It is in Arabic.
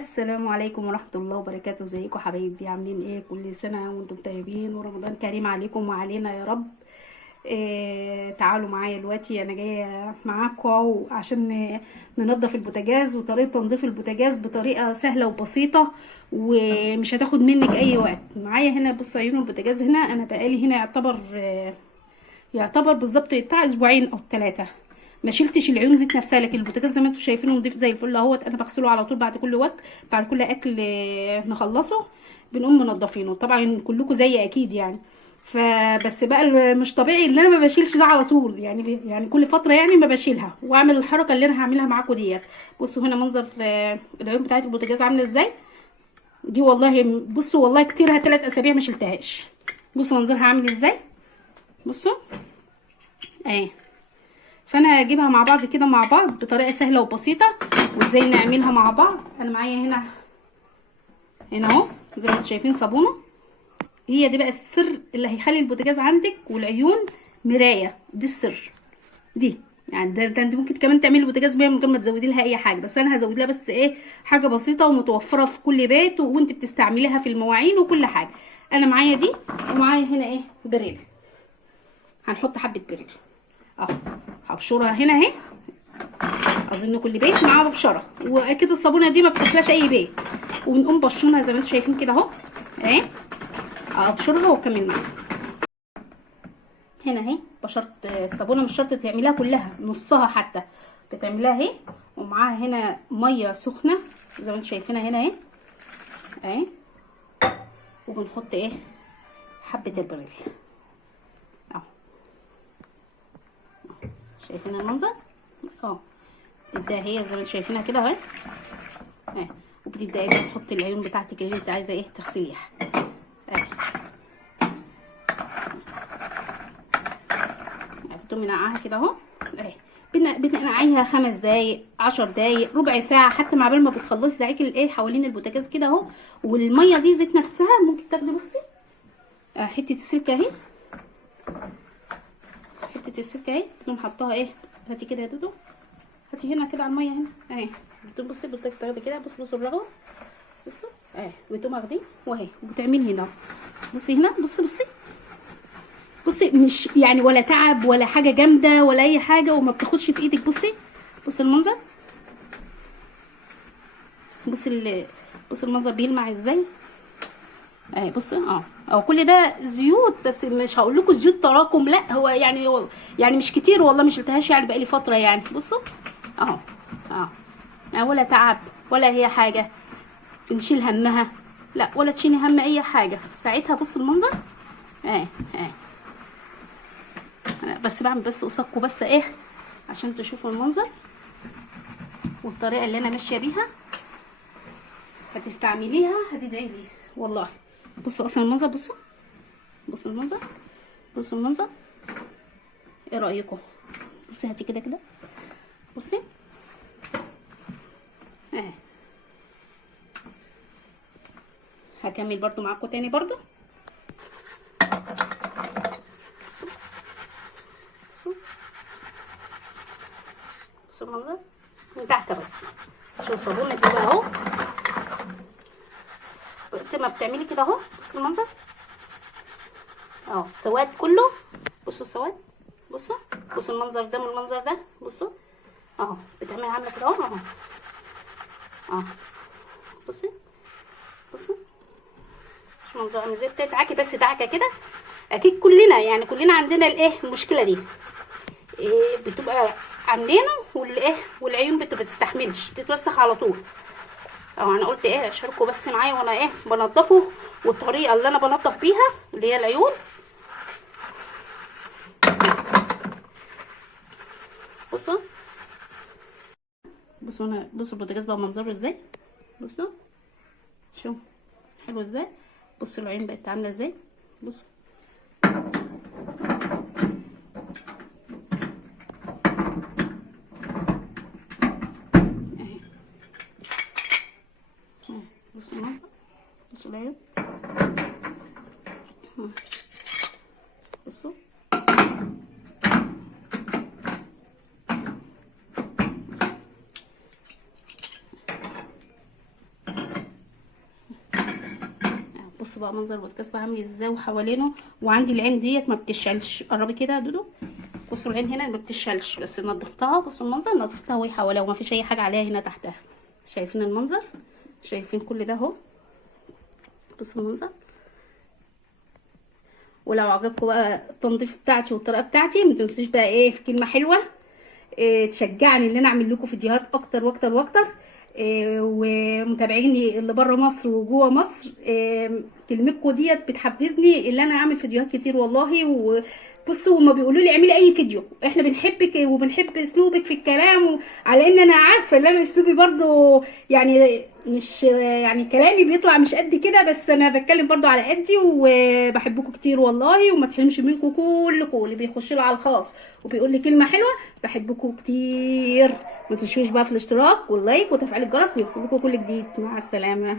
السلام عليكم ورحمة الله وبركاته. ازيكم حبايبي؟ عاملين ايه؟ كل سنة وانتم طيبين ورمضان كريم عليكم وعلينا يا رب. تعالوا معايا دلوقتي، انا جاية معاكم عشان ننظف البوتاجاز، وطريقة تنظيف البوتاجاز بطريقة سهلة وبسيطة ومش هتاخد منك اي وقت. معايا هنا بص عيون البوتاجاز، هنا انا بقالي هنا يعتبر بالظبط بتاع اسبوعين او 3. ما شلتش العيون ذات نفسها، لكن البوتاجاز زي ما انتم شايفينه نضيف زي الفل اهوت. انا بغسله على طول بعد كل وقت، بعد كل اكل نخلصه بنقوم منضفينه. طبعا كلكم زي اكيد يعني. فبس بقى مش طبيعي ان انا ما بشيلش ده على طول، يعني كل فتره يعني ما بشيلها واعمل الحركه اللي انا هعملها معاكم ديت. بصوا هنا منظر العيون بتاعت البوتاجاز عامله ازاي دي. والله بصوا والله كتيرها 3 اسابيع ما شلتهاش. بصوا منظرها عامل ازاي، بصوا اهي. فانا هجيبها مع بعض كده مع بعض بطريقه سهله وبسيطه، وازاي نعملها مع بعض. انا معايا هنا اهو زي ما انتم شايفين صابونه. هي دي بقى السر اللي هيخلي البوتاجاز عندك والعيون مرايه، دي السر دي. يعني ده انت ممكن كمان تعملي البوتاجاز بيها من غير ما تزودي لها اي حاجه، بس انا هزود لها بس ايه، حاجه بسيطه ومتوفره في كل بيت وانت بتستعمليها في المواعين وكل حاجه. انا معايا دي، ومعايا هنا ايه، بريل. هنحط حبه بريل اهو، هبشرها هنا اهي. اظن كل بيت معاه مبشره، واكيد الصابونه دي ما بتخلاش اي بيت. ونقوم بشرونها زي ما انتم شايفين كده اهو اهي. ابشرها واكمل معاها. هنا اهي بشرت الصابونه، مش شرط تعمليها كلها، نصها حتى بتعمليها اهي. ومعاها هنا ميه سخنه زي ما انتم شايفينها هنا اهي اهي. وبنحط ايه، حبه البريل اهو. شايفين المنظر اهو. تبدأ هي زي ما انتم شايفينها كده اهي اهي. وبتبدأي بقى تحطي العيون بتاعتك اللي انت عايزه ايه تغسليها اهي. بتقومي نقعها كده اهو اهي. بتنقعيها 5 دقايق 10 دقايق ربع ساعه، حتى مع بال ما بتخلصي دعيكي الايه حوالين البوتاجاز كده اهو. والميه دي ذات نفسها ممكن تاخدي، بصي حته السلكه اهي، حته السلكه اهي نقوم حطاها ايه. هاتي كده يا دودو، هاتي هنا كده على الميه هنا اهي. بصي بتاخدي كده، بصوا الرغوه، بصوا اهي. وتقوم واخدين واهي وبتعملي هنا، بصي هنا، بصي مش يعني ولا تعب ولا حاجه جامده ولا اي حاجه، وما بتاخدش في ايدك. بصي المنظر، بصي المنظر بيلمع ازاي اهي. بصي او كل ده زيوت، بس مش هقول لكم زيوت تراكم، لا هو يعني مش كتير والله، مش شلتهاش يعني بقالي فتره يعني. بصوا اهو ولا تعب ولا هي حاجه بنشيل همها، لا ولا تشيلي هم اي حاجه ساعتها. بص المنظر اهي. انا بس بعمل بس قصادكم بس ايه عشان تشوفوا المنظر والطريقه اللي انا ماشيه بيها. هتستعمليها هتدعي لي والله. بصوا اصلا المنظر، بصوا المنظر ايه رايكم؟ بصي هاتي كده بصي اهي. هكمل برضو معاكم تاني برضو. بصوا المنظر من تحت بس. شوفوا الصابونه كده اهو، وقت ما بتعملي كده اهو. بصوا المنظر اهو، السواد كله. بصوا السواد، بصوا المنظر ده من المنظر ده. بصوا اهو بتعملي عامله كده اهو بصوا مش منظر عامل ازاي. بتدعكي بس دعكه كده. اكيد كلنا عندنا الايه المشكله دي، إيه بتبقى عاملينه والعيون بتستحملش، بتتوسخ على طول. انا قلت ايه اشاركوا بس معايا وانا ايه بنضفه، والطريقه اللي انا بنضف بيها اللي هي العيون. بصوا البوتاجاز بقى منظره ازاي. بصوا شوف حلو ازاي. بصوا العين بقت عامله ازاي. بصوا اهي. بصوا المنظر، بصوا العين، بصوا بصوا بقى منظر البوتاجاز بقى عامل ازاي وحوالينه. وعندي العين ديت ما بتشعلش، قربي كده يا دودو. بصوا العين هنا ما بتشعلش، بس نضفتها. بصوا المنظر، نضفتها وهي حواليها وما فيش اي حاجه عليها هنا تحتها. شايفين المنظر؟ شايفين كل ده اهو. بصوا المنظر. ولو عجبكم بقى التنظيف بتاعتي والطريقه بتاعتي، ما تنسوش بقى ايه في كلمه حلوه تشجعني ان انا اعمل لكم فيديوهات اكتر واكتر واكتر. ومتابعيني اللي بره مصر وجوه مصر، كلمتكم ديت بتحفزني ان انا اعمل فيديوهات كتير والله. وبصوا هما بيقولوا لي اعملي اي فيديو، احنا بنحبك وبنحب اسلوبك في الكلام، على ان انا عارفه ان انا اسلوبي برضو يعني مش يعني كلامي بيطلع مش قد كده، بس انا بتكلم برضو على قدي. وبحبكم كتير والله، وما تحرمش منكم كلكم اللي بيخش لي على الخاص وبيقول لي كلمه حلوه. بحبكم كتير. ما تنسوش بقى في الاشتراك واللايك وتفعيل الجرس ليوصلكم كل جديد. مع السلامه.